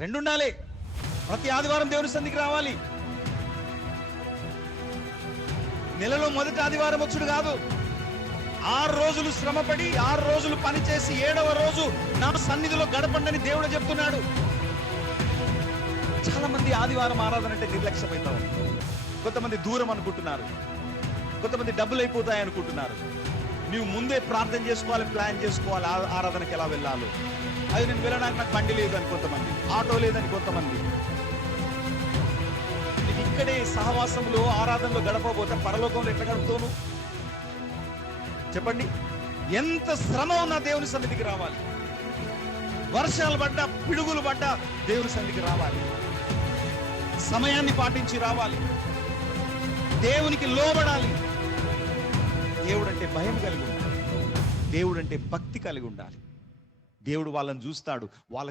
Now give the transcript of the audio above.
రెండు ఉండాలి ప్రతి ఆదివారం దేవుని సంధికి రావాలి. నెలలో మొదటి ఆదివారం వచ్చుడు కాదు. ఆరు రోజులు శ్రమపడి ఆరు రోజులు పనిచేసి ఏడవ రోజు నా సన్నిధిలో గడపండని దేవుడు చెప్తున్నాడు. చాలా మంది ఆదివారం ఆరాధన అంటే నిర్లక్ష్యమైతా కొంతమంది దూరం అనుకుంటున్నారు. కొంతమంది డబ్బులు అయిపోతాయి అనుకుంటున్నారు నువ్వు ముందే ప్రార్థన చేసుకోవాలి ప్లాన్ చేసుకోవాలి ఆరాధనకి ఎలా వెళ్ళాలో. అది నేను వెళ్ళడానికి నాకు బండి లేదని కొంతమంది ఆటో లేదని కొంతమంది. ఇక్కడే సహవాసంలో ఆరాధనలో గడపబోతే పరలోకంలో ఎట్లా గడుపుతాను చెప్పండి. ఎంత శ్రమ ఉన్నా దేవుని సన్నిధికి రావాలి. వర్షాలు పడ్డా పిడుగులు పడ్డా దేవుని సన్నిధికి రావాలి. సమయాన్ని పాటించి రావాలి. దేవునికి లోబడాలి. భయం కలిగి ఉండాలి. దేవుడు అంటే భక్తి కలిగి ఉండాలి. దేవుడు వాళ్ళని చూస్తాడు. వాళ్ళ